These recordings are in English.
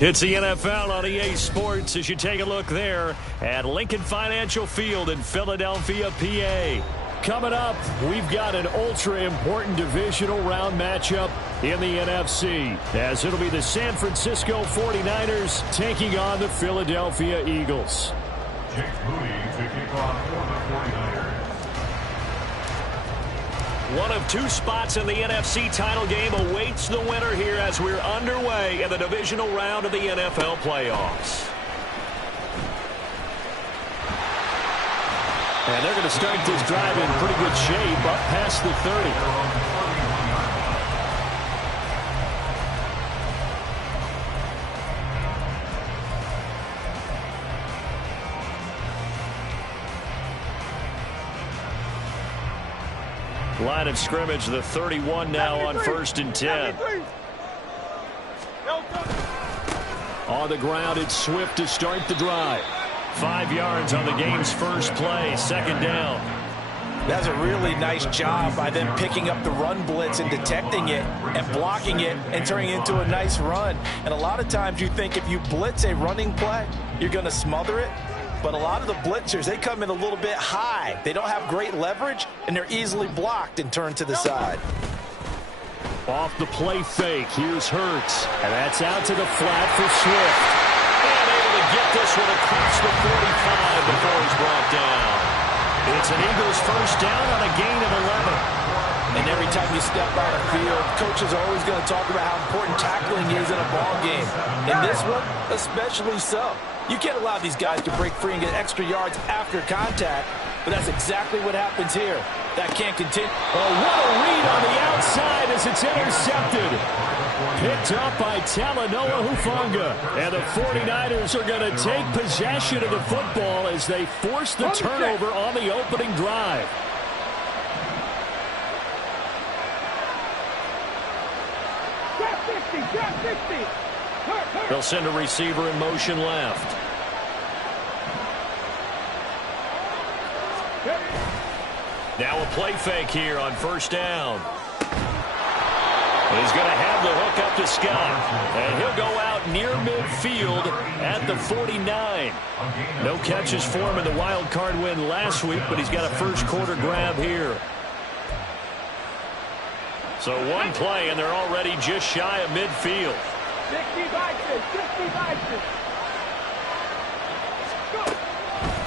It's the NFL on EA Sports as you take a look there at Lincoln Financial Field in Philadelphia, PA. Coming up, we've got an ultra-important divisional round matchup in the NFC, as it'll be the San Francisco 49ers taking on the Philadelphia Eagles. Jake Moody to kick off for the 49ers. One of two spots in the NFC title game awaits the winner here as we're underway in the divisional round of the NFL playoffs. And they're going to start this drive in pretty good shape up past the 30. Line of scrimmage, the 31 now on 1st and 10. On the ground, it's Swift to start the drive. 5 yards on the game's first play, 2nd down. That's a really nice job by them picking up the run blitz and detecting it and blocking it and turning it into a nice run. And a lot of times you think if you blitz a running play, you're going to smother it. But a lot of the blitzers, they come in a little bit high. They don't have great leverage, and they're easily blocked and turned to the side. Off the play fake, here's Hurts. And that's out to the flat for Swift. And able to get this one across the 45 before he's brought down. It's an Eagles first down on a gain of 11. And every time you step out of field, coaches are always going to talk about how important tackling is in a ball game. In this one, especially so. You can't allow these guys to break free and get extra yards after contact, but that's exactly what happens here. That can't continue. Oh, what a read on the outside as it's intercepted. Picked up by Talanoa Hufanga. And the 49ers are going to take possession of the football as they force the turnover on the opening drive. They'll send a receiver in motion left. Now a play fake here on 1st down. He's going to have the hook up to Scott. And he'll go out near midfield at the 49. No catches for him in the wild card win last week, but he's got a first quarter grab here. So one play, and they're already just shy of midfield.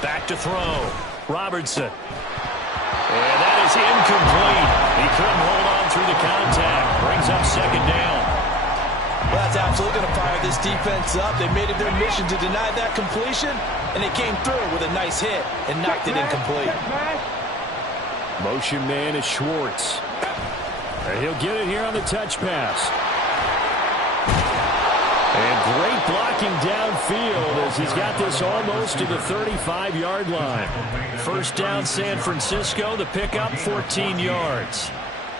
Back to throw. Robertson. And that is incomplete. He couldn't hold on through the contact. Brings up 2nd down. Well, that's absolutely going to fire this defense up. They made it their mission to deny that completion, and they came through with a nice hit and knocked it incomplete. Motion man is Schwartz. And he'll get it here on the touch pass. And great blocking downfield as he's got this almost to the 35-yard line. 1st down, San Francisco. The pickup, 14 yards.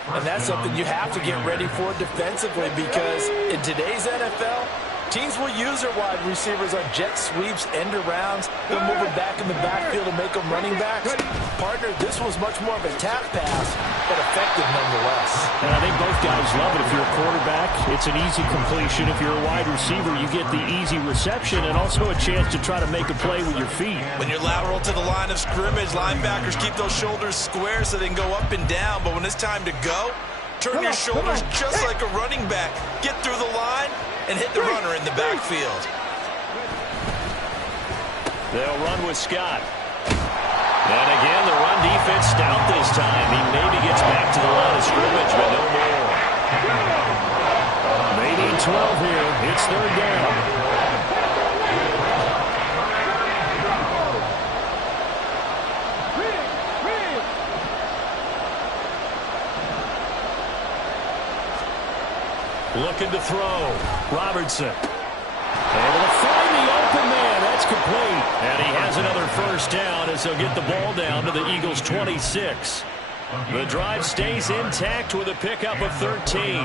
And that's something you have to get ready for defensively because in today's NFL, teams will use their wide receivers on jet sweeps, end arounds. They'll move them back in the backfield and make them running backs. Partner, this was much more of a tap pass, but effective nonetheless. And I think both guys love it. If you're a quarterback, it's an easy completion. If you're a wide receiver, you get the easy reception and also a chance to try to make a play with your feet. When you're lateral to the line of scrimmage, linebackers keep those shoulders square so they can go up and down. But when it's time to go, turn your shoulders just like a running back. Get through the line and hit the runner in the backfield. They'll run with Scott. And again, the run defense stout this time. He maybe gets back to the line of scrimmage, but no more. They need 12 here. It's 3rd down. Looking to throw. Robertson. Able to find the open man. That's complete. And he has another 1st down as they'll get the ball down to the Eagles' 26. The drive stays intact with a pickup of 13.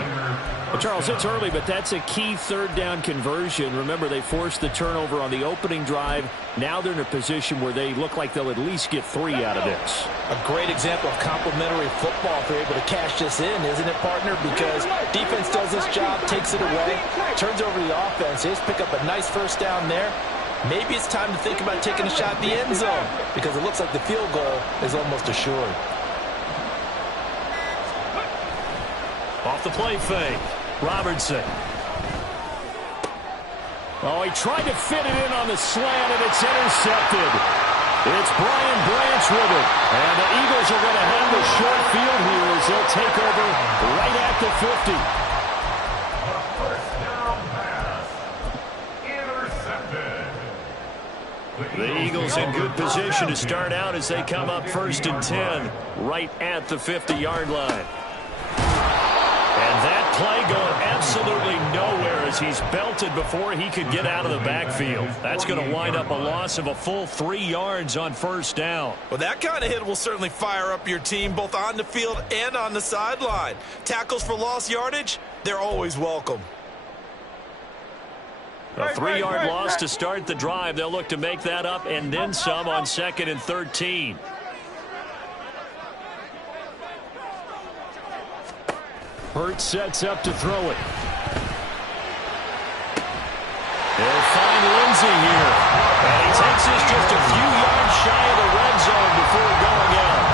Well, Charles, it's early, but that's a key third down conversion. Remember, they forced the turnover on the opening drive. Now they're in a position where they look like they'll at least get 3 out of this. A great example of complementary football if they're able to cash this in, isn't it, partner? Because defense does this job, takes it away, turns over the offense. They just pick up a nice first down there. Maybe it's time to think about taking a shot at the end zone because it looks like the field goal is almost assured. Off the play fake, Robertson. Oh, he tried to fit it in on the slant, and it's intercepted. It's Brian Branch with it. And the Eagles are going to have the short field here as they'll take over right at the 50. First down pass. Intercepted. The Eagles in good position to start out as they come up 1st and 10 right at the 50-yard line. And that play going absolutely nowhere as he's belted before he could get out of the backfield. That's going to wind up a loss of a full 3 yards on 1st down. Well, that kind of hit will certainly fire up your team both on the field and on the sideline. Tackles for lost yardage, they're always welcome. A 3-yard loss to start the drive. They'll look to make that up and then some on 2nd and 13. Hurts sets up to throw it. They'll find Lindsey here. And he takes this just a few yards shy of the red zone before going out.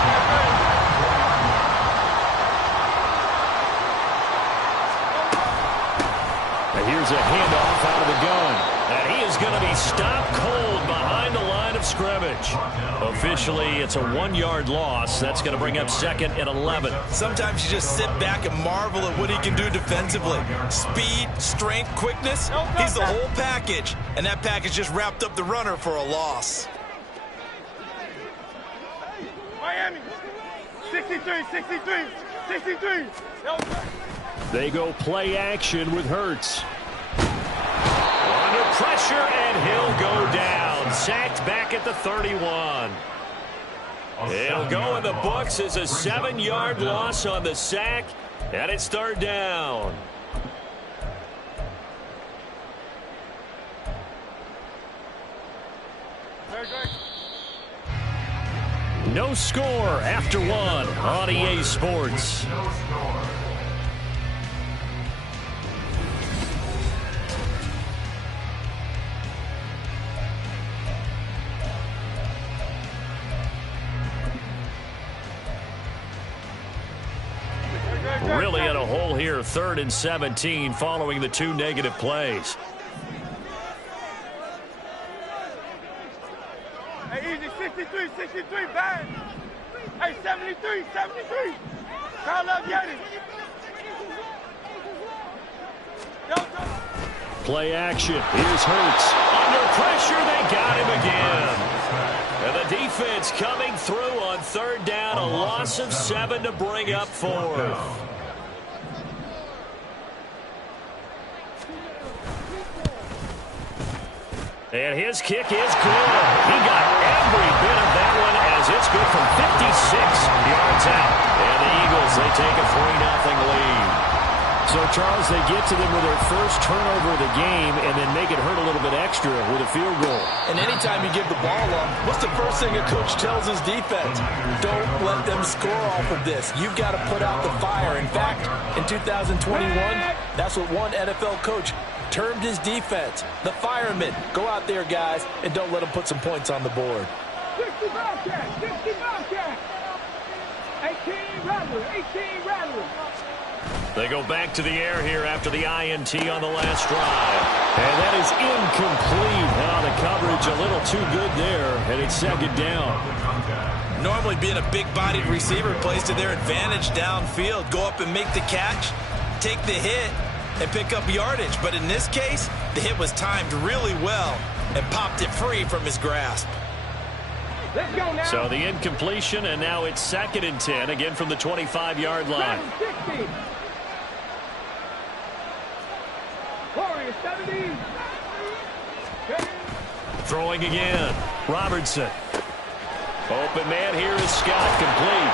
And here's a handoff out of the gun. And he is going to be stopped cold behind the line of scrimmage. Officially, it's a 1-yard loss. That's going to bring up 2nd and 11. Sometimes you just sit back and marvel at what he can do defensively. Speed, strength, quickness, he's the whole package. And that package just wrapped up the runner for a loss. Miami, 63, 63, 63. They go play action with Hurts. Under pressure, and he'll go down. Sacked back at the 31. It'll go in the books as a 7-yard loss on the sack, and it's 3rd down. No score after 1 on EA Sports. No score. Really in a hole here, 3rd and 17 following the 2 negative plays. Hey, easy, 63, 63, bang. Hey, 73, 73. Call up Yeti. Play action. Here's Hurts. Under pressure, they got him again. And the defense coming through on 3rd down, a loss of 7 to bring up 4th. And his kick is good. He got every bit of that one as it's good from 56 yards out. And the Eagles, they take a 3-0 lead. So, Charles, they get to them with their first turnover of the game and then make it hurt a little bit extra with a field goal. And anytime you give the ball up, what's the first thing a coach tells his defense? Don't let them score off of this. You've got to put out the fire. In fact, in 2021, that's what one NFL coach termed his defense. The firemen. Go out there, guys, and don't let them put some points on the board. 60 Bobcat, 60 Bobcat. 18 Rattler, 18 Rattler. They go back to the air here after the INT on the last drive. And that is incomplete. Now the coverage a little too good there, and it's 2nd down. Normally being a big-bodied receiver plays to their advantage downfield. Go up and make the catch, take the hit, and pick up yardage. But in this case, the hit was timed really well and popped it free from his grasp. Let's go now. So the incompletion, and now it's 2nd and 10, again from the 25-yard line. 60. Warriors, 70. Throwing again. Robertson. Open man here is Scott, complete.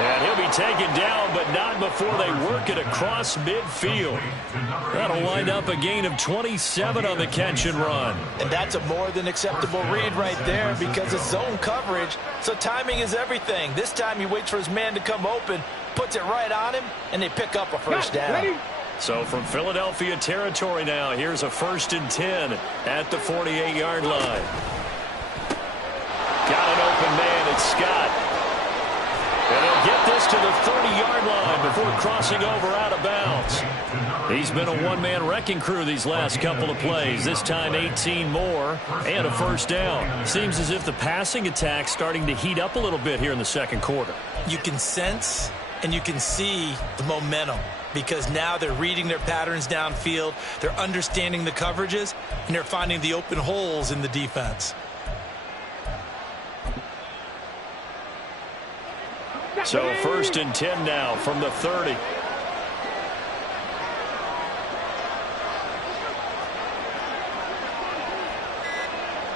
And he'll be taken down, but not before they work it across midfield. That'll wind up a gain of 27 on the catch and run. And that's a more than acceptable read right there because it's zone coverage, so timing is everything. This time he waits for his man to come open, puts it right on him, and they pick up a first down. So from Philadelphia territory now, here's a 1st and 10 at the 48-yard line. Got an open man, it's Scott. And he'll get this to the 30-yard line before crossing over out of bounds. He's been a one-man wrecking crew these last couple of plays. This time 18 more and a first down. Seems as if the passing attack's starting to heat up a little bit here in the second quarter. You can sense and you can see the momentum because now they're reading their patterns downfield, they're understanding the coverages, and they're finding the open holes in the defense. So 1st and 10 now from the 30.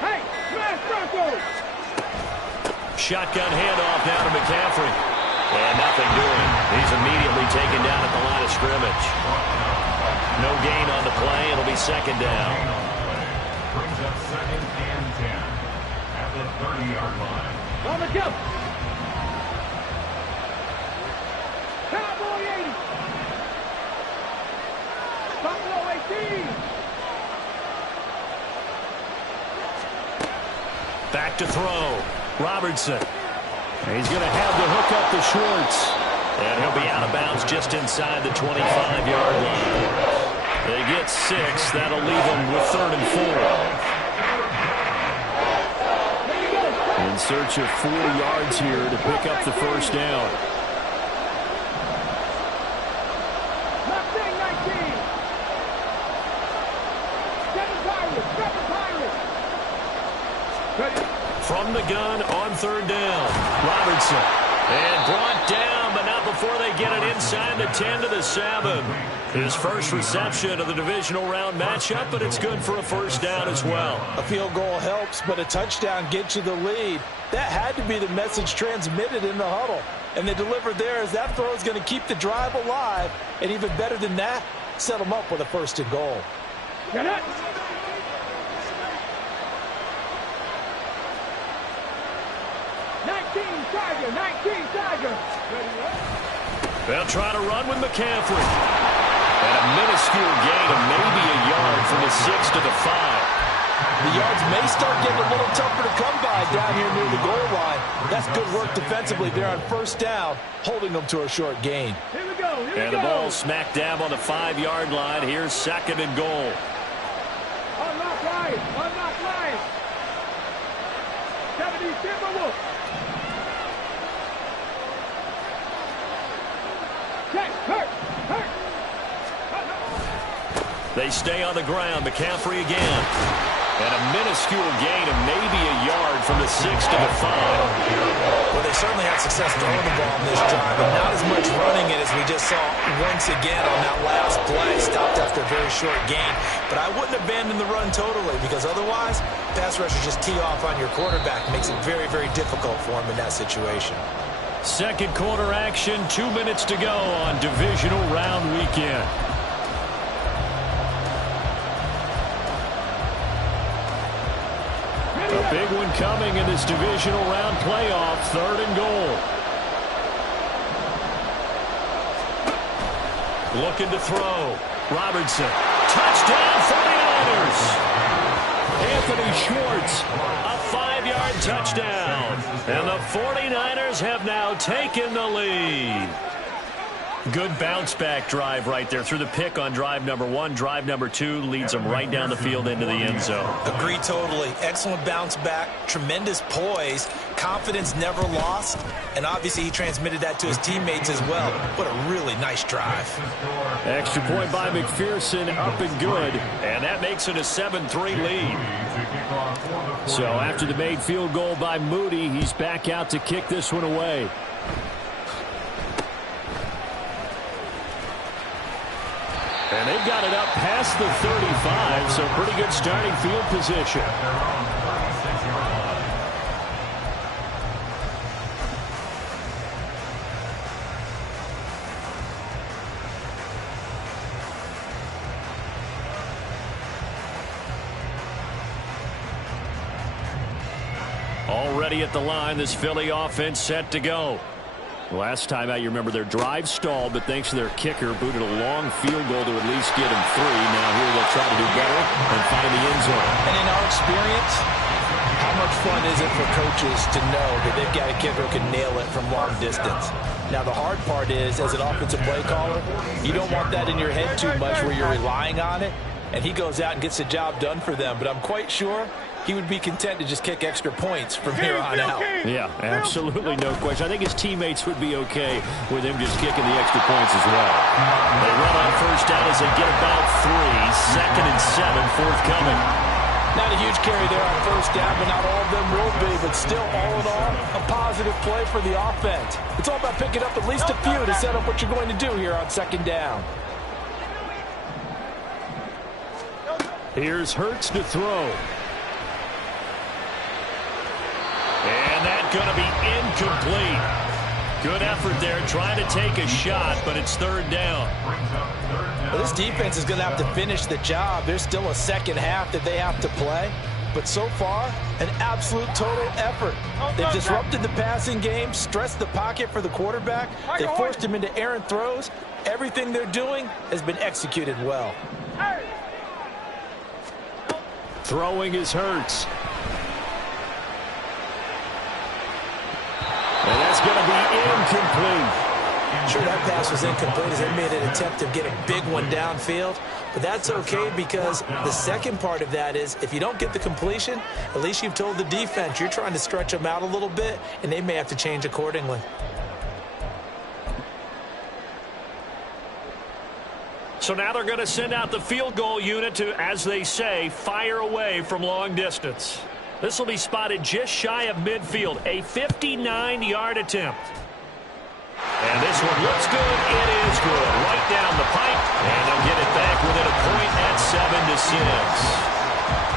Hey, smash circle! Shotgun handoff now to McCaffrey. And nothing doing. He's immediately taken down at the line of scrimmage. No gain on the play. It'll be second down. Brings up 2nd and 10 at the 30-yard line. On the jump! Cowboy 80! Buffalo 18! Back to throw. Robertson. He's going to have to hook up the Schwartz. And he'll be out of bounds just inside the 25-yard line. They get 6. That'll leave them with 3rd and 4. In search of 4 yards here to pick up the first down. From the gun on 3rd down. Robertson. And brought down, but not before they get it inside the 10 to the 7. His first reception of the divisional round matchup, but it's good for a first down as well. A field goal helps, but a touchdown gets you the lead. That had to be the message transmitted in the huddle. And they delivered there as that throw is going to keep the drive alive. And even better than that, set them up with a 1st and goal. Get it! They'll try to run with McCaffrey. And a minuscule gain of maybe a yard from the 6 to the 5. The yards may start getting a little tougher to come by down here near the goal line. That's good work defensively there on 1st down, holding them to a short gain. Here we go, here we go. And the ball smack dab on the 5-yard line. Here's 2nd and goal. Unlock Ryan, unlock Ryan. 70 Timberwolves. They stay on the ground. McCaffrey again. And a minuscule gain of maybe a yard from the 6 to the 5. Well, they certainly had success throwing the ball in this drive, but not as much running it as we just saw once again on that last play. Stopped after a very short gain. But I wouldn't abandon the run totally because otherwise, pass rushers just tee off on your quarterback. Makes it very, very difficult for him in that situation. Second quarter action, 2 minutes to go on divisional round weekend. A big one coming in this divisional round playoff, 3rd and goal. Looking to throw. Robertson. Touchdown 49ers. Anthony Schwartz. A 5-yard touchdown. And the 49ers have now taken the lead. Good bounce-back drive right there through the pick on drive number 1. Drive number 2 leads them right down the field into the end zone. Agree totally. Excellent bounce-back, tremendous poise, confidence never lost, and obviously he transmitted that to his teammates as well. What a really nice drive. Extra point by McPherson, up and good, and that makes it a 7-3 lead. So after the made field goal by Moody, he's back out to kick this one away. And they've got it up past the 35, so pretty good starting field position. ready at the line. This Philly offense set to go. Last time out, you remember their drive stalled, but thanks to their kicker, booted a long field goal to at least get them 3. Now here they'll try to do better and find the end zone. And in our experience, how much fun is it for coaches to know that they've got a kicker who can nail it from long distance? Now, the hard part is, as an offensive play caller, you don't want that in your head too much where you're relying on it, and he goes out and gets the job done for them. But I'm quite sure he would be content to just kick extra points from here on out. Yeah, absolutely no question. I think his teammates would be okay with him just kicking the extra points as well. They run on first down as they get about 3. 2nd and 7 forthcoming. Not a huge carry there on first down, but not all of them will be. But still, all in all, a positive play for the offense. It's all about picking up at least a few to set up what you're going to do here on 2nd down. Here's Hurts to throw. And that's going to be incomplete. Good effort there, trying to take a shot, but it's 3rd down. Well, this defense is going to have to finish the job. There's still a second half that they have to play. But so far, an absolute total effort. They've disrupted the passing game, stressed the pocket for the quarterback. They forced him into errant throws. Everything they're doing has been executed well. Throwing is Hurts. And that's going to be incomplete. Sure, that pass was incomplete as they made an attempt to get a big one downfield. But that's okay because the second part of that is if you don't get the completion, at least you've told the defense you're trying to stretch them out a little bit, and they may have to change accordingly. So now they're going to send out the field goal unit to, as they say, fire away from long distance. This will be spotted just shy of midfield, a 59-yard attempt. And this one looks good. It is good. Right down the pipe. And they'll get it back within a point at 7-6.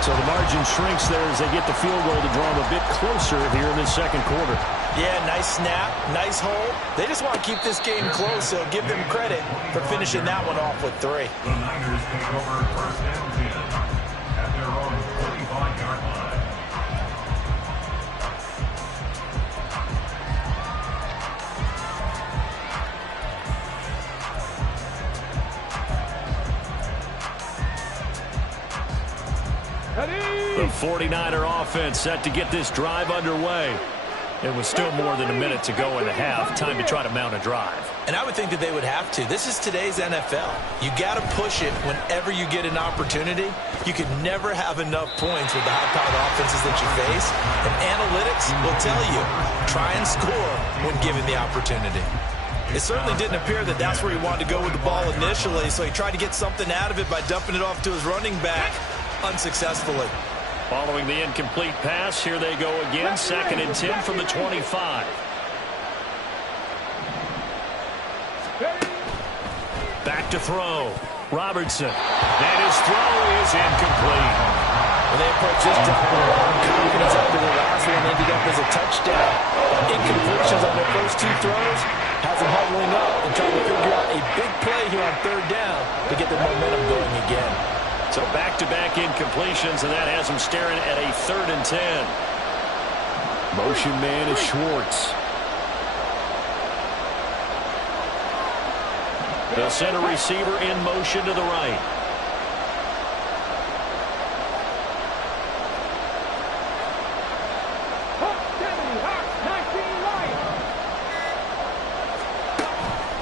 So the margin shrinks there as they get the field goal to draw them a bit closer here in the second quarter. Yeah, nice snap, nice hold. They just want to keep this game close, so give them credit for finishing that one off with 3. The Niners take over 1st and 10 at their own 45-yard line. The 49er offense set to get this drive underway. It was still more than a minute to go in the half. Time to try to mount a drive. And I would think that they would have to. This is today's NFL. You got to push it whenever you get an opportunity. You could never have enough points with the high-powered offenses that you face. And analytics will tell you, try and score when given the opportunity. It certainly didn't appear that that's where he wanted to go with the ball initially, so he tried to get something out of it by dumping it off to his running back unsuccessfully. Following the incomplete pass, here they go again. 2nd and 10 from the 25. Back to throw. Robertson. And his throw is incomplete. When they approach this time with a lot of confidence after the last one ended up as a touchdown. Incompletions on their first 2 throws has them huddling up and trying to figure out a big play here on 3rd down to get the momentum going again. So back-to-back incompletions, and that has them staring at a 3rd and 10. Motion man is Schwartz. They'll send a receiver in motion to the right.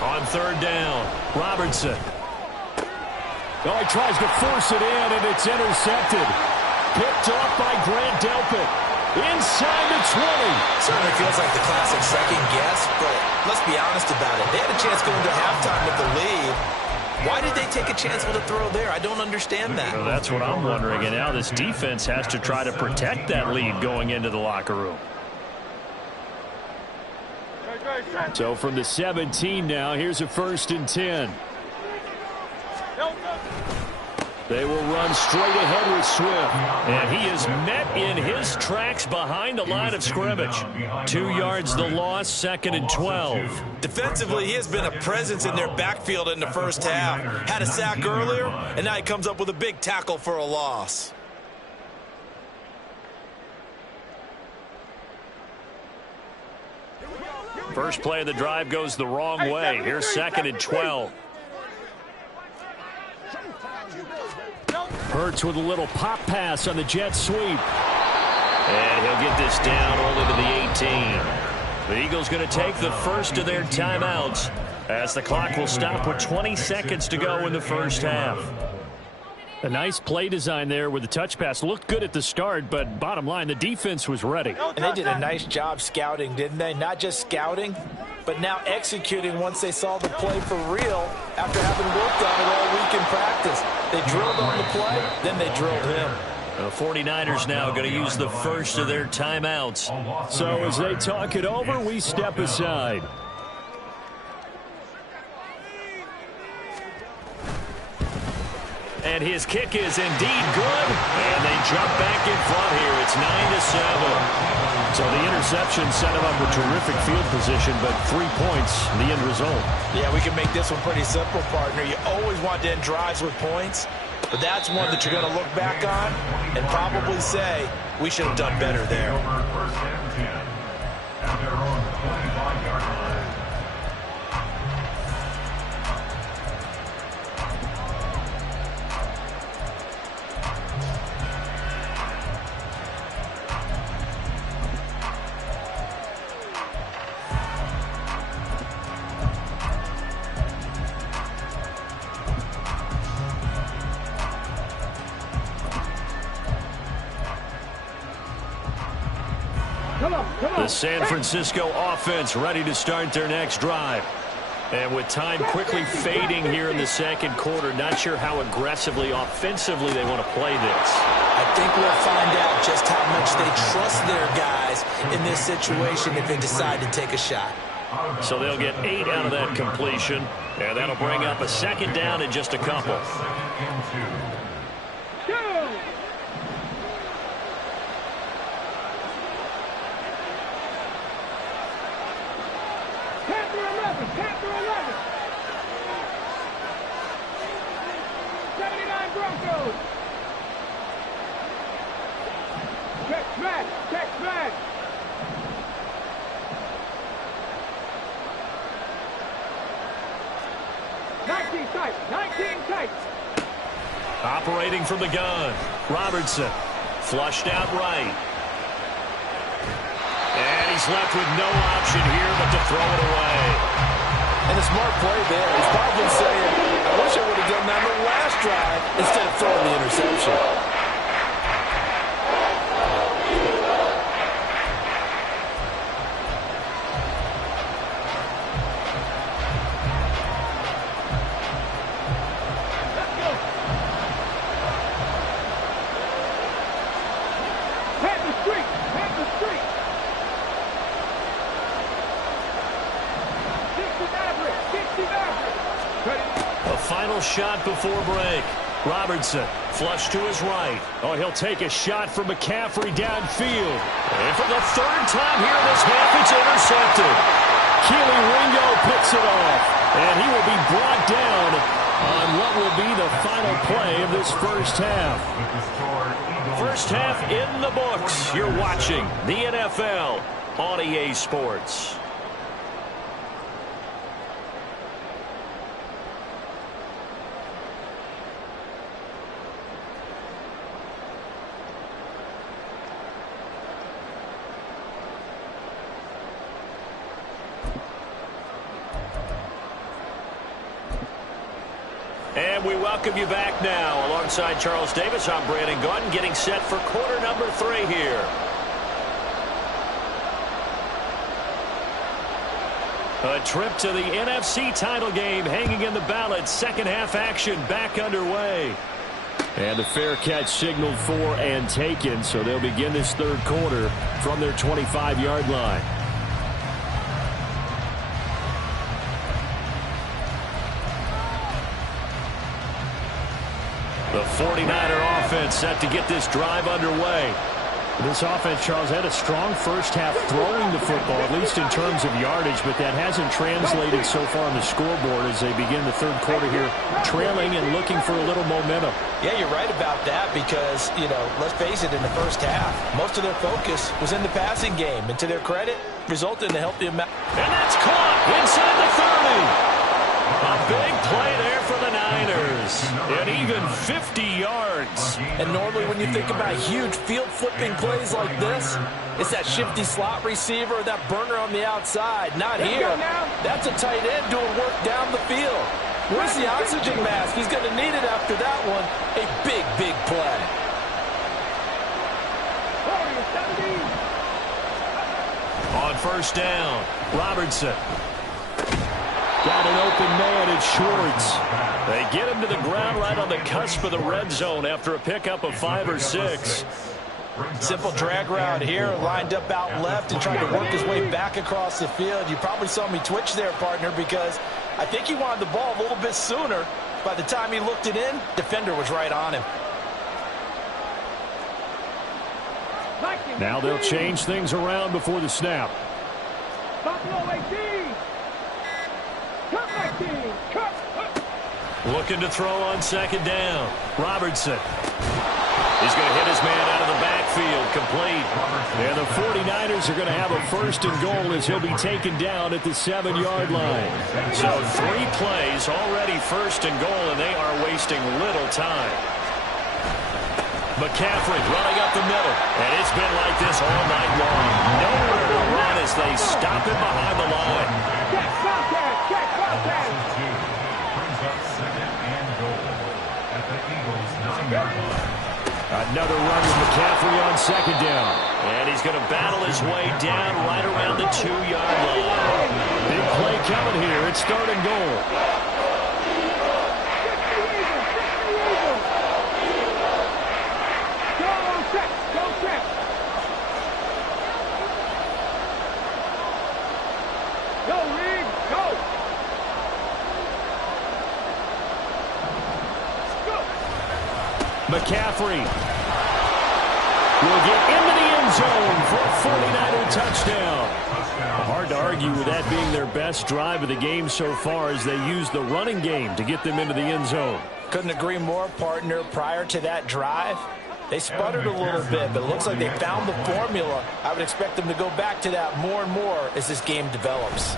On 3rd down, Robertson. Oh, he tries to force it in, and it's intercepted. Picked off by Grant Delpit. Inside the 20. Certainly feels like the classic second guess, but let's be honest about it. They had a chance going to halftime with the lead. Why did they take a chance with a throw there? I don't understand that. Well, that's what I'm wondering. And now this defense has to try to protect that lead going into the locker room. So from the 17 now, here's a 1st and 10. They will run straight ahead with Swift. And he is met in his tracks behind the line of scrimmage. 2 yards the loss, 2nd and 12. Defensively, he has been a presence in their backfield in the first half. Had a sack earlier, and now he comes up with a big tackle for a loss. First play of the drive goes the wrong way. Here's 2nd and 12. Hurts with a little pop pass on the jet sweep. And he'll get this down only to the 18. The Eagles going to take the first of their timeouts as the clock will stop with 20 seconds to go in the first half. A nice play design there with the touch pass. Looked good at the start, but bottom line, the defense was ready. And they did a nice job scouting, didn't they? Not just scouting, but now executing once they saw the play for real after having worked on it all week in practice. They drilled on the play, then they drilled him. The 49ers now going to use the first of their timeouts. So as they talk it over, we step aside. And his kick is indeed good. And they jump back in front here. It's 9-7. So the interception set him up with terrific field position, but 3 points, the end result. Yeah, we can make this one pretty simple, partner. You always want to end drives with points, but that's one that you're going to look back on and probably say, we should have done better there. First and 10 at their own 25-yard line. The San Francisco offense ready to start their next drive. And with time quickly fading here in the second quarter, not sure how aggressively, offensively they want to play this. I think we'll find out just how much they trust their guys in this situation if they decide to take a shot. So they'll get 8 out of that completion, and that'll bring up a 2nd down in just a couple. Operating from the gun, Robertson flushed out right. And he's left with no option here but to throw it away. And a smart play there. He's probably saying, I wish I would have done that on the last drive instead of throwing the interception. Shot before break. Robertson flush to his right. Oh, he'll take a shot from McCaffrey downfield. And for the 3rd time here this half, it's intercepted. Keely Ringo picks it off. And he will be brought down on what will be the final play of this first half. First half in the books. You're watching the NFL on EA Sports. And we welcome you back now. Alongside Charles Davis, I'm Brandon Gordon, getting set for quarter number 3 here. A trip to the NFC title game hanging in the balance. Second half action back underway. And a fair catch signaled for and taken, so they'll begin this 3rd quarter from their 25-yard line. The 49er offense set to get this drive underway. This offense, Charles, had a strong first half throwing the football, at least in terms of yardage, but that hasn't translated so far on the scoreboard as they begin the third quarter here, trailing and looking for a little momentum. Yeah, you're right about that because, let's face it, in the first half, most of their focus was in the passing game. And to their credit, resulted in a healthy amount. And that's caught inside the 30. A big play there for the Niners. And even 50 yards. And normally when you think about huge field-flipping plays like this, it's that shifty slot receiver, that burner on the outside. Not here. That's a tight end doing work down the field. Where's the oxygen mask? He's going to need it after that one. A big, big play. On first down, Robertson. Got an open man, it's Schwartz. They get him to the ground right on the cusp of the red zone after a pickup of 5 or 6. Simple drag route here, lined up out left and tried to work his way back across the field. You probably saw me twitch there, partner, because I think he wanted the ball a little bit sooner. By the time he looked it in, defender was right on him. Now they'll change things around before the snap. Looking to throw on second down. Robertson. He's going to hit his man out of the backfield, complete. And the 49ers are going to have a first and goal as he'll be taken down at the 7-yard line. So 3 plays, already first and goal, and they are wasting little time. McCaffrey running up the middle, and it's been like this all night long. Nowhere to run as they stop him behind the line. Brings up second and goal at the Eagles' 9-yard line. Another run with McCaffrey on second down. And he's going to battle his way down right around the 2-yard line. Big play coming here. It's third and goal. McCaffrey will get into the end zone for a 49er touchdown. Hard to argue with that being their best drive of the game so far as they use the running game to get them into the end zone. Couldn't agree more, partner. Prior to that drive, they sputtered a little bit, but it looks like they found the formula. I would expect them to go back to that more and more as this game develops.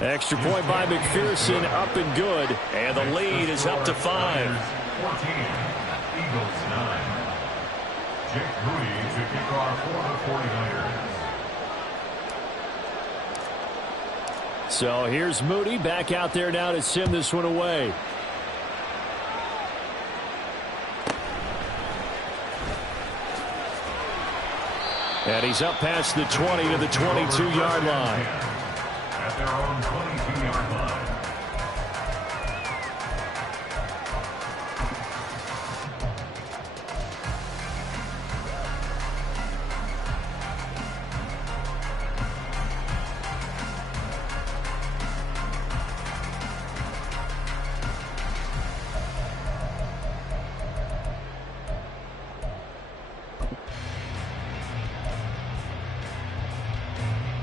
Extra point by McPherson, up and good, and the lead is up to 5. 14, Eagles 9. Jake Moody to kick off for the 49ers. So here's Moody back out there now to send this one away. And he's up past the 20 to the 22-yard line. At their own 22-yard line.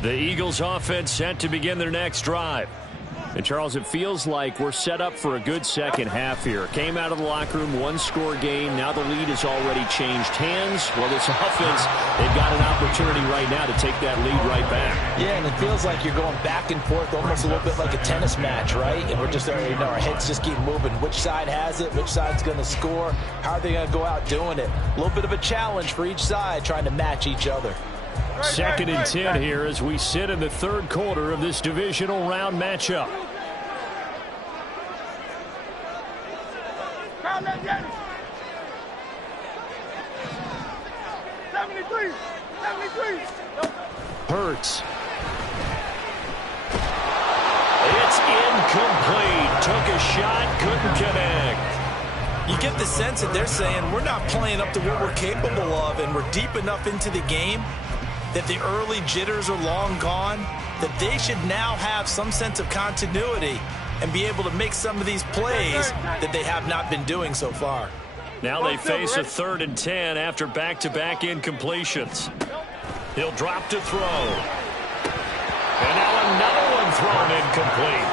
The Eagles offense set to begin their next drive. And, Charles, it feels like we're set up for a good second half here. Came out of the locker room, 1-score game. Now the lead has already changed hands. Well, this offense, they've got an opportunity right now to take that lead right back. Yeah, and it feels like you're going back and forth almost a little bit like a tennis match, right? And we're just, our heads just keep moving. Which side has it? Which side's going to score? How are they going to go out doing it? A little bit of a challenge for each side trying to match each other. Second and 10 here as we sit in the third quarter of this divisional round matchup. Hurts. It's incomplete. Took a shot, couldn't connect. You get the sense that they're saying we're not playing up to what we're capable of, and we're deep enough into the game that the early jitters are long gone, that they should now have some sense of continuity and be able to make some of these plays that they have not been doing so far. Now they face a 3rd and 10 after back-to-back incompletions. He'll drop to throw. And now another one thrown incomplete.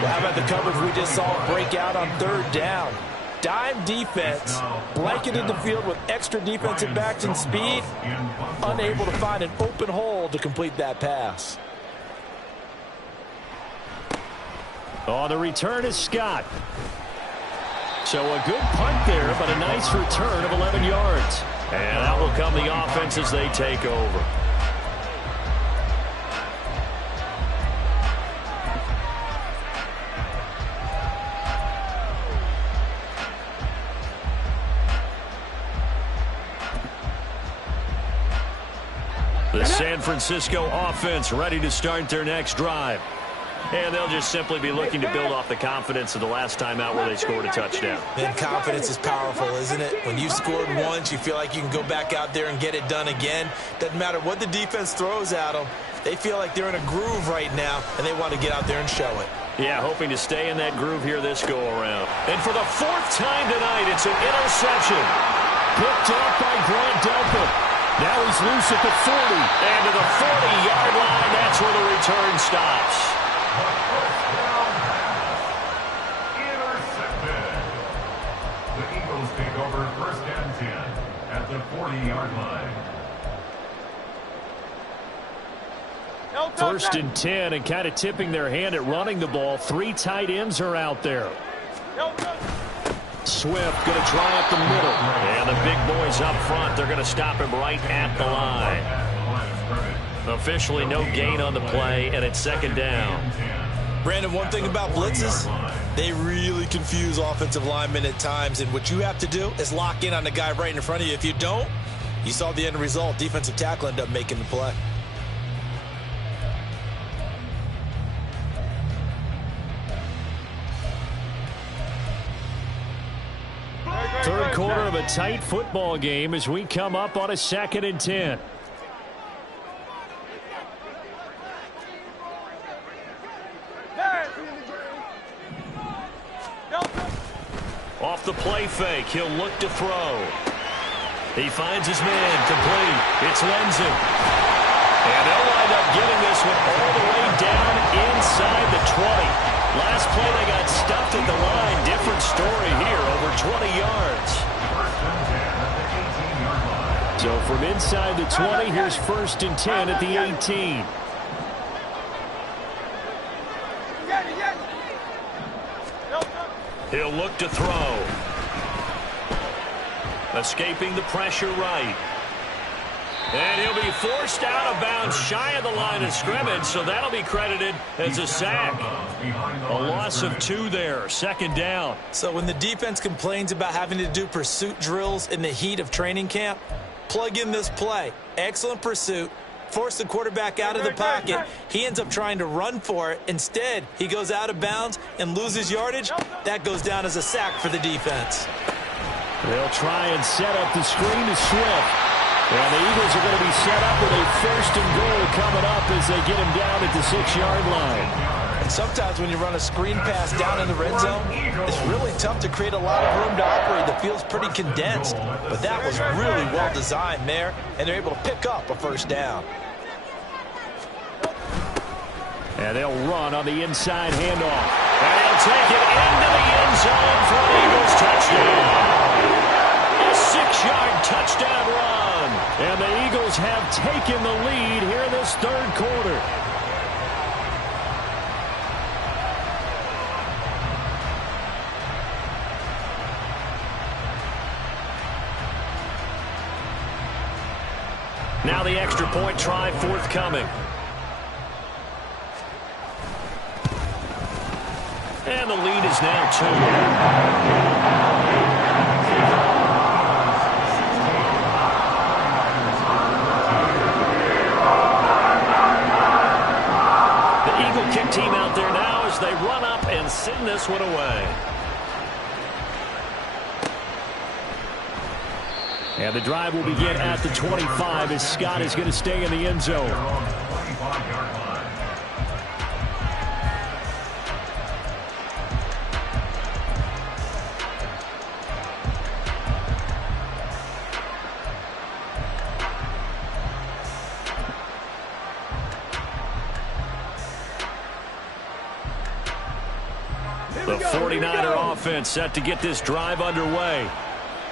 Well, how about the coverage we just saw break out on 3rd down? Dime defense, blanketed the field with extra defensive backs and speed, unable to find an open hole to complete that pass. Oh, the return is Scott. So a good punt there, but a nice return of 11 yards. And that will come the offense as they take over. The San Francisco offense ready to start their next drive. And they'll just simply be looking to build off the confidence of the last time out where they scored a touchdown. Man, confidence is powerful, isn't it? When you've scored once, you feel like you can go back out there and get it done again. Doesn't matter what the defense throws at them. They feel like they're in a groove right now, and they want to get out there and show it. Yeah, hoping to stay in that groove here this go-around. And for the 4th time tonight, it's an interception. Picked up by Grant Delpit. Now he's loose at the 40. And to the 40-yard line, that's where the return stops. Intercepted. The Eagles take over 1st and 10 at the 40-yard line. 1st and 10, and kind of tipping their hand at running the ball. 3 tight ends are out there. Swift going to try up the middle. And the big boys up front, they're going to stop him right at the line. Officially no gain on the play, and it's 2nd down. Brandon, one thing about blitzes, they really confuse offensive linemen at times, and what you have to do is lock in on the guy right in front of you. If you don't, you saw the end result. Defensive tackle ended up making the play. Third quarter of a tight football game as we come up on a 2nd and 10. Off the play fake, he'll look to throw. He finds his man, complete. It's Lenzy. And they'll wind up getting this one all the way down inside the 20. Last play they got stuffed at the line. Different story here, over 20 yards. So from inside the 20, here's 1st and 10 at the 18. He'll look to throw. Escaping the pressure right. And he'll be forced out of bounds shy of the line of scrimmage, so that'll be credited as a sack. A loss of 2 there, 2nd down. So when the defense complains about having to do pursuit drills in the heat of training camp, plug in this play. Excellent pursuit. Force the quarterback out of the pocket. He ends up trying to run for it. Instead, he goes out of bounds and loses yardage. That goes down as a sack for the defense. They'll try and set up the screen to Swift. And the Eagles are going to be set up with a 1st and goal coming up as they get him down at the 6-yard line. And sometimes when you run a screen pass down in the red zone, it's really tough to create a lot of room to operate. The field's pretty condensed, but that was really well designed there, and they're able to pick up a 1st down. And they'll run on the inside handoff. And they'll take it into the end zone for an Eagles touchdown. A 6-yard touchdown run. And the Eagles have taken the lead here in this 3rd quarter. Now the extra point try forthcoming. And the lead is now 2. Kick team out there now as they run up and send this one away. And the drive will begin at the 25 as Scott is going to stay in the end zone. The 49er offense set to get this drive underway.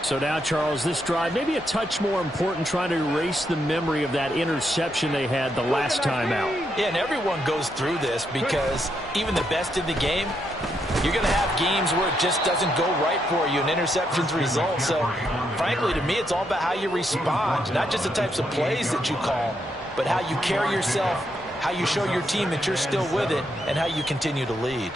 So now, Charles, this drive maybe a touch more important, trying to erase the memory of that interception they had the last time out. Yeah, and everyone goes through this because even the best in the game, you're going to have games where it just doesn't go right for you and interceptions result. So, frankly, to me, it's all about how you respond, not just the types of plays that you call, but how you carry yourself, how you show your team that you're still with it, and how you continue to lead.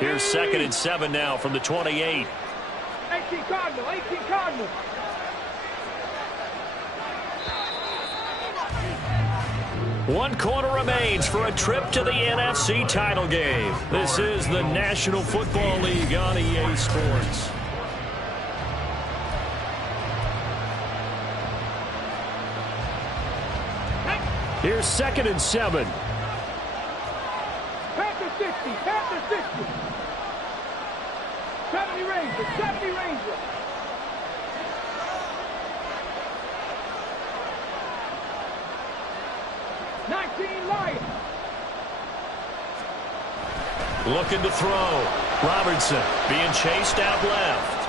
Here's 2nd and 7 now from the 28. 18 Cardinal, 18 Cardinal. One quarter remains for a trip to the NFC title game. This is the National Football League on EA Sports. Here's 2nd and 7. Panther 60, Panther 60. 70 Rangers, 70 Rangers. Lions. Looking to throw. Robertson being chased out left.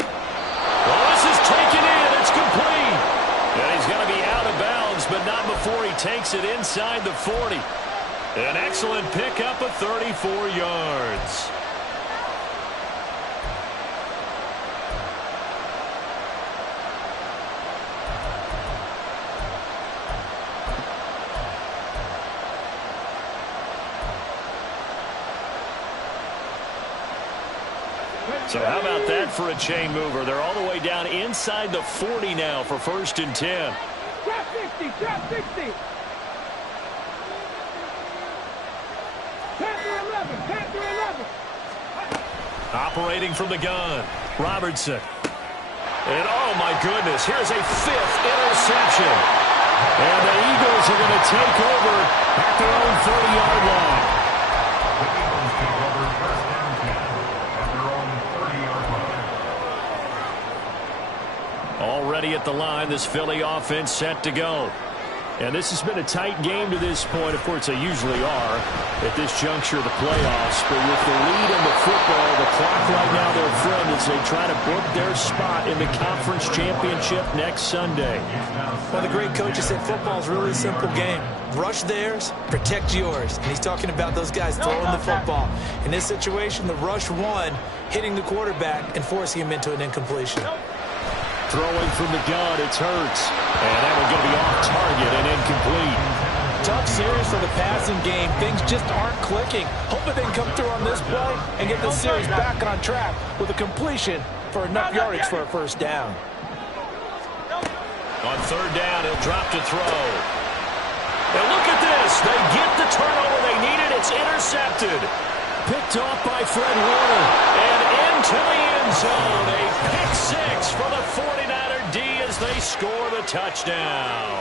Well, this is taken in. It's complete. And he's going to be out of bounds, but not before he takes it inside the 40. An excellent pickup of 34 yards. So how about that for a chain mover? They're all the way down inside the 40 now for 1st and 10. Trap 60, trap 60. Panther 11, Panther 11. Operating from the gun, Robertson. And oh my goodness, here's a 5th interception. And the Eagles are going to take over at their own 30-yard line. Already at the line, this Philly offense set to go. And this has been a tight game to this point. Of course, they usually are at this juncture of the playoffs. But with the lead in the football, the clock right now, their friend, as they try to book their spot in the conference championship next Sunday. Well, the great coach said football is a really simple game. Rush theirs, protect yours. And he's talking about those guys throwing the football. In this situation, the rush won, hitting the quarterback and forcing him into an incompletion. Throwing from the gun, it's Hurts. And that one going to be off target and incomplete. Tough series for the passing game. Things just aren't clicking. Hoping they can come through on this play and get the series back on track with a completion for enough yardage for a 1st down. On 3rd down, he'll drop to throw. And look at this. They get the turnover they needed. It's intercepted. Picked off by Fred Warner. And into the end zone. A pick 6 for the 49er D as they score the touchdown.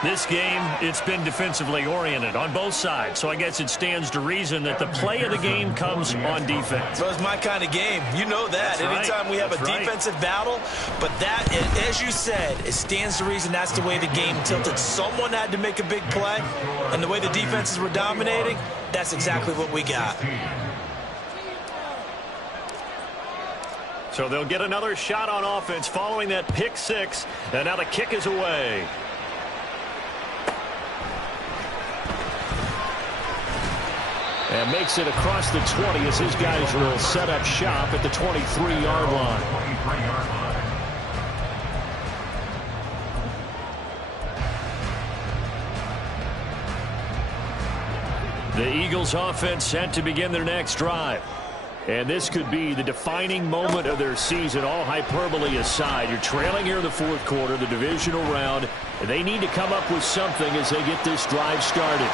This game, it's been defensively oriented on both sides, so I guess it stands to reason that the play of the game comes on defense. Well, it's my kind of game. You know that. That's Anytime right. we have That's a right. defensive battle, but that, as you said, it stands to reason that's the way the game tilted. Someone had to make a big play, and the way the defenses were dominating, that's exactly what we got. So they'll get another shot on offense following that pick 6, and now the kick is away. And makes it across the 20 as his guys will set up shop at the 23-yard line. The Eagles offense set to begin their next drive. And this could be the defining moment of their season, all hyperbole aside. You're trailing here in the 4th quarter, the divisional round, and they need to come up with something as they get this drive started.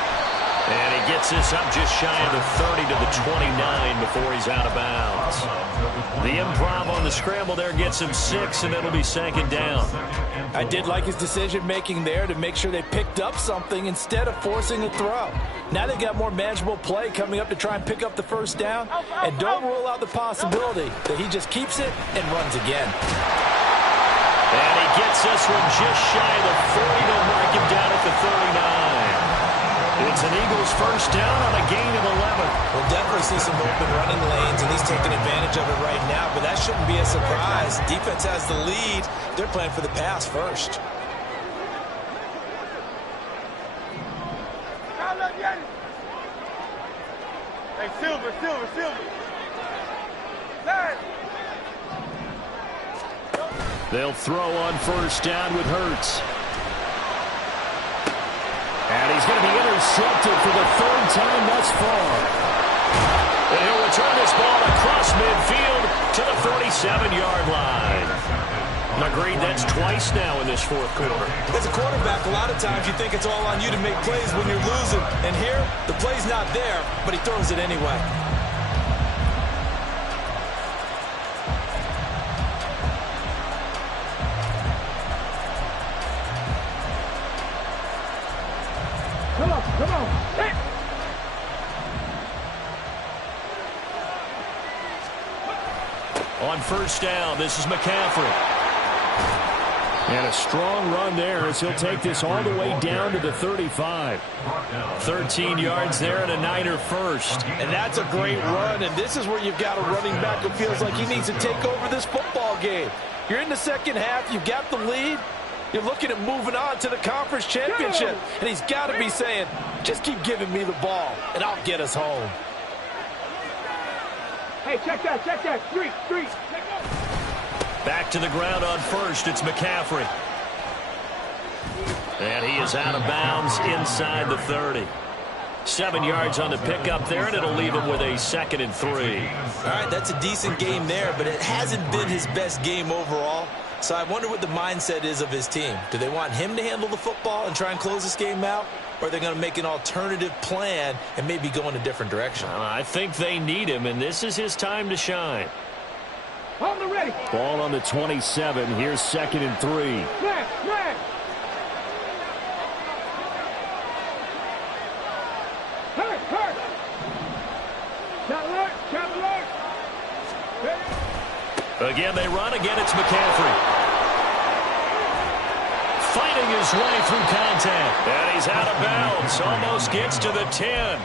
And he gets this up just shy of the 30 to the 29 before he's out of bounds. The improv on the scramble there gets him 6, and it'll be 2nd down. I did like his decision-making there to make sure they picked up something instead of forcing a throw. Now they got more manageable play coming up to try and pick up the 1st down, and don't rule out the possibility that he just keeps it and runs again. And he gets this one just shy of the 40 to mark him down It's an Eagles first down on a gain of 11. We'll definitely see some open running lanes, and he's taking advantage of it right now, but that shouldn't be a surprise. Defense has the lead. They're playing for the pass first. Hey, Silver. Hey. They'll throw on first down with Hurts. And he's going to be intercepted for the third time thus far. And he'll return this ball across midfield to the 47-yard line. Agreed, that's twice now in this fourth quarter. As a quarterback, a lot of times you think it's all on you to make plays when you're losing. And here, the play's not there, but he throws it anyway. Come on. Hey. On first down, this is McCaffrey. And a strong run there as he'll take this all the way down to the 35. 13 yards there and a Niner first. And that's a great run, and this is where you've got a running back who feels like he needs to take over this football game. You're in the second half, you've got the lead. You're looking at moving on to the conference championship. And he's got to be saying, just keep giving me the ball, and I'll get us home. Hey, check that. Three. Back to the ground on first. It's McCaffrey. And he is out of bounds inside the 30. 7 yards on the pickup there, and it'll leave him with a 2nd and 3. All right, that's a decent game there, but it hasn't been his best game overall. So I wonder what the mindset is of his team. Do they want him to handle the football and try and close this game out? Or are they going to make an alternative plan and maybe go in a different direction? I think they need him, and this is his time to shine. Hold it ready. Ball on the 27. Here's 2nd and 3. Smash. Hurt. Shot alert. Again, they run. Again, it's McCaffrey. Fighting his way through contact. And he's out of bounds. Almost gets to the 10.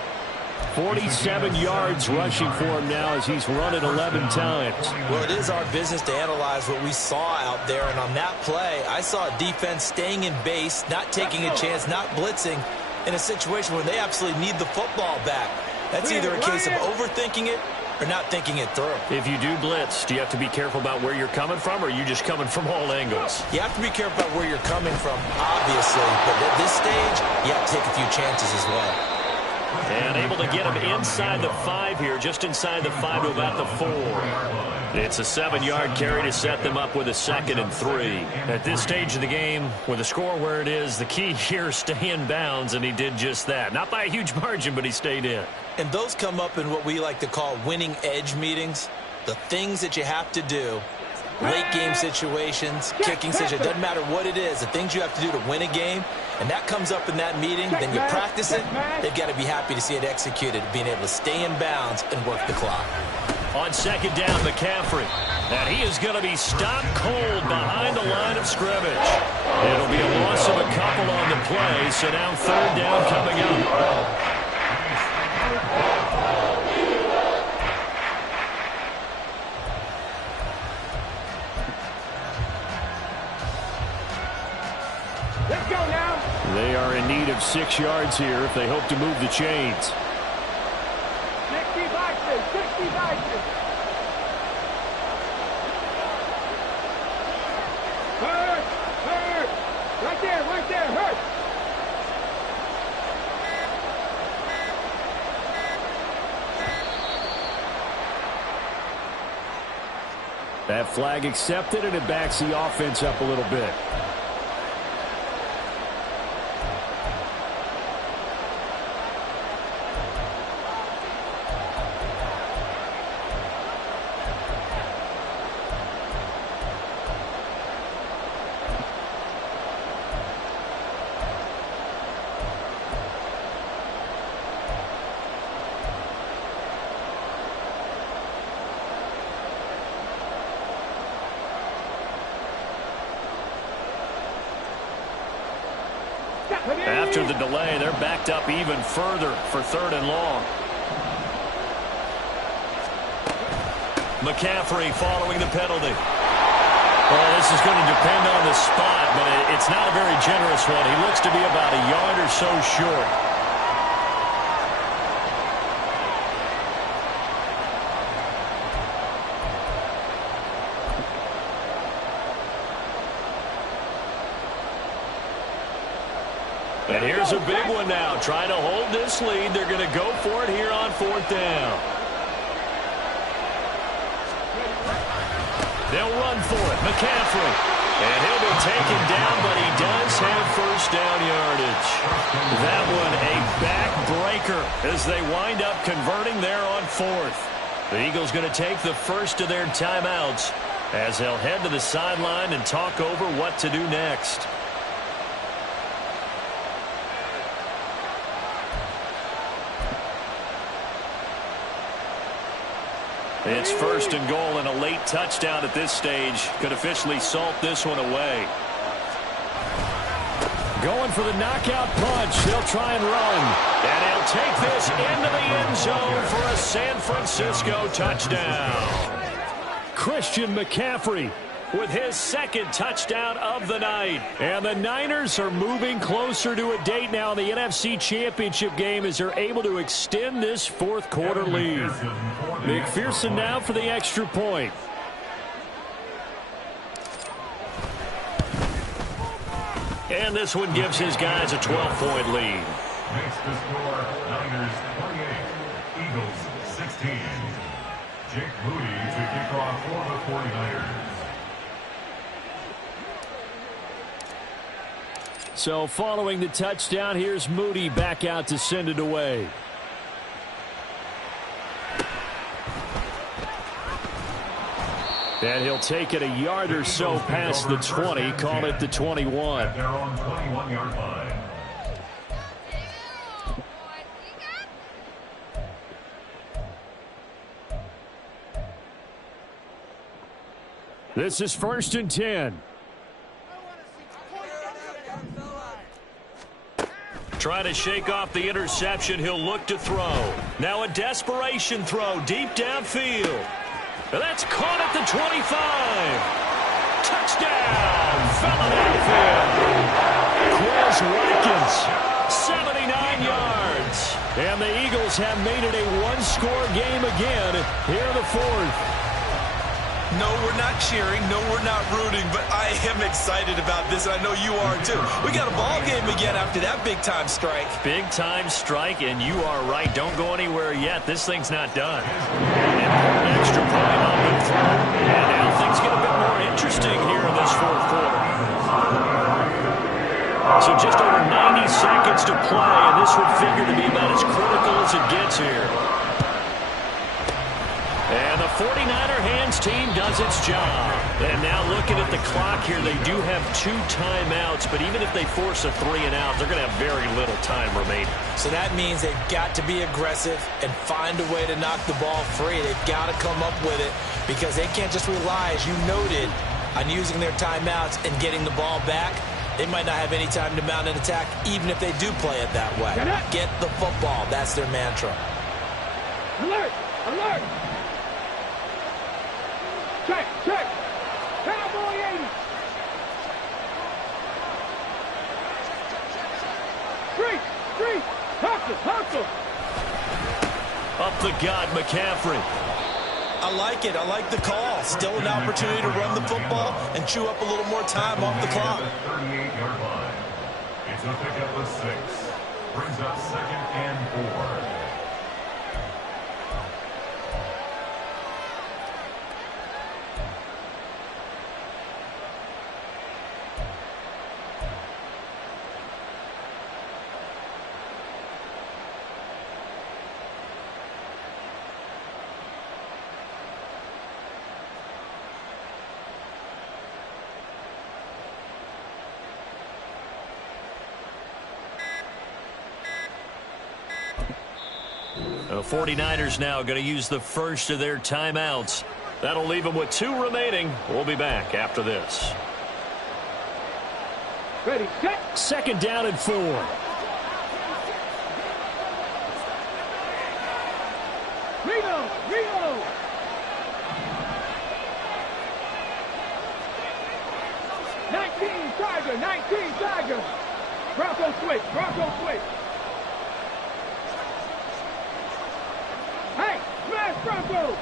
47 yards rushing for him now as he's run it 11 times. Well, it is our business to analyze what we saw out there. And on that play, I saw a defense staying in base, not taking a chance, not blitzing, in a situation where they absolutely need the football back. That's either a case of overthinking it or not thinking it through. If you do blitz, do you have to be careful about where you're coming from, or are you just coming from all angles? You have to be careful about where you're coming from, obviously. But at this stage, you have to take a few chances as well. And able to get him inside the 5 here, just inside the 5 to about the 4. It's a 7-yard carry to set them up with a 2nd and 3. At this stage of the game, with the score where it is, the key here is stay in bounds, and he did just that. Not by a huge margin, but he stayed in. And those come up in what we like to call winning edge meetings. The things that you have to do, late game situations, kicking situations, doesn't matter what it is, the things you have to do to win a game, and that comes up in that meeting, then you practice it, they've got to be happy to see it executed, being able to stay in bounds and work the clock. On 2nd down, McCaffrey. And he is going to be stopped cold behind the line of scrimmage. It'll be a loss of a couple on the play, so now 3rd down coming up. Let's go now. They are in need of 6 yards here if they hope to move the chains. 60 boxes. Hurt. Right there, hurt. That flag accepted, and it backs the offense up a little bit. After the delay, they're backed up even further for 3rd and long. McCaffrey following the penalty. Well, this is going to depend on the spot, but it's not a very generous one. He looks to be about a yard or so short. And here's a big one now. Trying to hold this lead. They're going to go for it here on 4th down. They'll run for it. McCaffrey. And he'll be taken down, but he does have 1st down yardage. That one a backbreaker as they wind up converting there on 4th. The Eagles going to take the first of their timeouts as they'll head to the sideline and talk over what to do next. It's 1st and goal, and a late touchdown at this stage could officially salt this one away. Going for the knockout punch. They'll try and run. And he'll take this into the end zone for a San Francisco touchdown. Christian McCaffrey with his 2nd touchdown of the night. And the Niners are moving closer to a date now in the NFC Championship game as they're able to extend this 4th quarter lead. McPherson now for the extra point. And this one gives his guys a 12-point lead. Makes the score Niners 28, Eagles 16. Jake Moody to kick off for the 49ers. So following the touchdown, here's Moody back out to send it away. And he'll take it a yard or so past the 20, call it the 21. At their own 21-yard line. This is 1st and 10. Trying to shake off the interception. He'll look to throw. Now a desperation throw deep downfield. That's caught at the 25. Touchdown, Philadelphia. Chris Watkins, 79 yards. And the Eagles have made it a one-score game again here in the 4th. No, we're not cheering. No, we're not rooting. But I am excited about this. I know you are, too. We got a ball game again after that big-time strike. Big-time strike, and you are right. Don't go anywhere yet. This thing's not done. Important extra point up and through. And now things get a bit more interesting here in this 4th quarter. So just over 90 seconds to play, and this would figure to be about as critical as it gets here. And the 49er hands team does its job. And now looking at the clock here, they do have 2 timeouts, but even if they force a 3-and-out, they're going to have very little time remaining. So that means they've got to be aggressive and find a way to knock the ball free. They've got to come up with it because they can't just rely, as you noted, on using their timeouts and getting the ball back. They might not have any time to mount an attack, even if they do play it that way. Get the football. That's their mantra. Alert! Alert! Check! Check! Cowboy 80! Street! Hustle! Up the gut, McCaffrey. I like it. I like the call. Still an opportunity to run the football and chew up a little more time off the clock. 38-yard line. It's a pickup of 6. Brings up 2nd and 4. The 49ers now going to use the first of their timeouts. That'll leave them with 2 remaining. We'll be back after this. Ready, set. Second down and 4. Reload. 19 Tiger. Bronco switch. Hey, smash Bronco.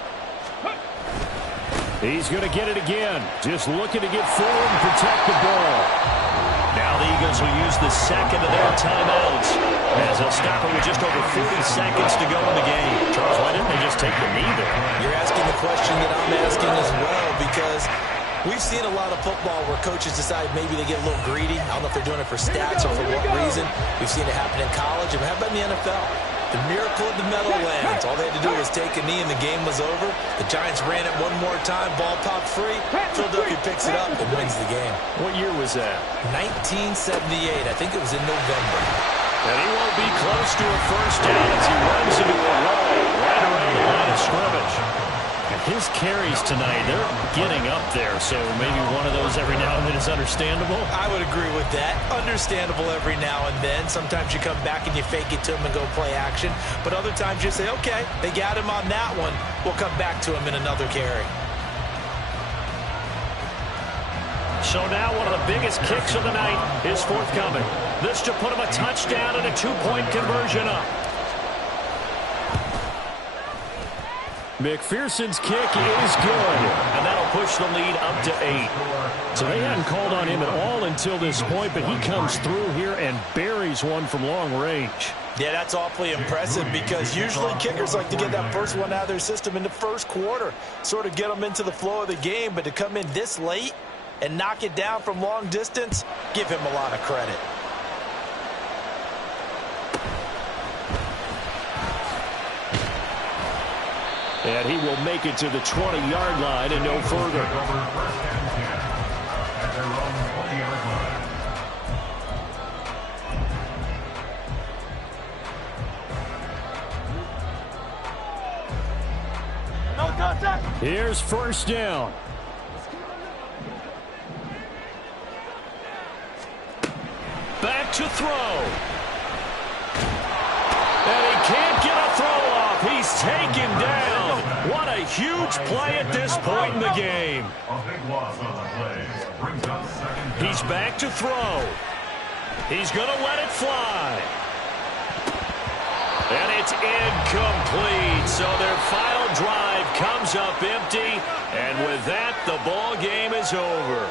He's going to get it again. Just looking to get forward and protect the ball. Now the Eagles will use the second of their timeouts as they'll stop it with just over 40 seconds to go in the game. Charles, why didn't they just take the knee there? You're asking the question that I'm asking as well, because we've seen a lot of football where coaches decide maybe they get a little greedy. I don't know if they're doing it for stats or for what reason. We've seen it happen in college, and how about in the NFL? The miracle of the Meadowlands. All they had to do was take a knee and the game was over. The Giants ran it one more time. Ball popped free. Philadelphia picks it up and wins the game. What year was that? 1978. I think it was in November. And he won't be close to a first down as he runs into a wall right around the line of scrimmage. And his carries tonight, they're getting up there, so maybe one of those every now and then is understandable. I would agree with that. Understandable every now and then. Sometimes you come back and you fake it to him and go play action. But other times you say, okay, they got him on that one. We'll come back to him in another carry. So now one of the biggest kicks of the night is forthcoming. This to put him a touchdown and a 2-point conversion up. McPherson's kick is good. And that'll push the lead up to 8. So they hadn't called on him at all until this point, but he comes through here and buries one from long range. Yeah, that's awfully impressive because usually kickers like to get that first one out of their system in the first quarter, sort of get them into the flow of the game, but to come in this late and knock it down from long distance, give him a lot of credit. And he will make it to the 20-yard line and no further. No contact. Here's first down. Back to throw. And he can't get a throw off. He's taken down. What a huge play at this point in the game. A big loss on the play. Brings up second down. He's back to throw. He's going to let it fly. And it's incomplete. So their final drive comes up empty. And with that, the ball game is over.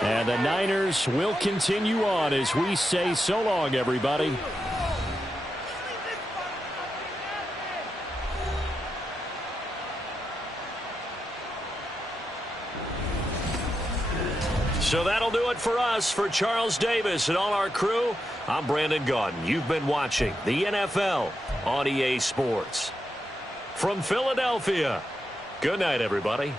And the Niners will continue on as we say so long, everybody. So that'll do it for us. For Charles Davis and all our crew, I'm Brandon Gaudin. You've been watching the NFL on EA Sports. From Philadelphia, good night, everybody.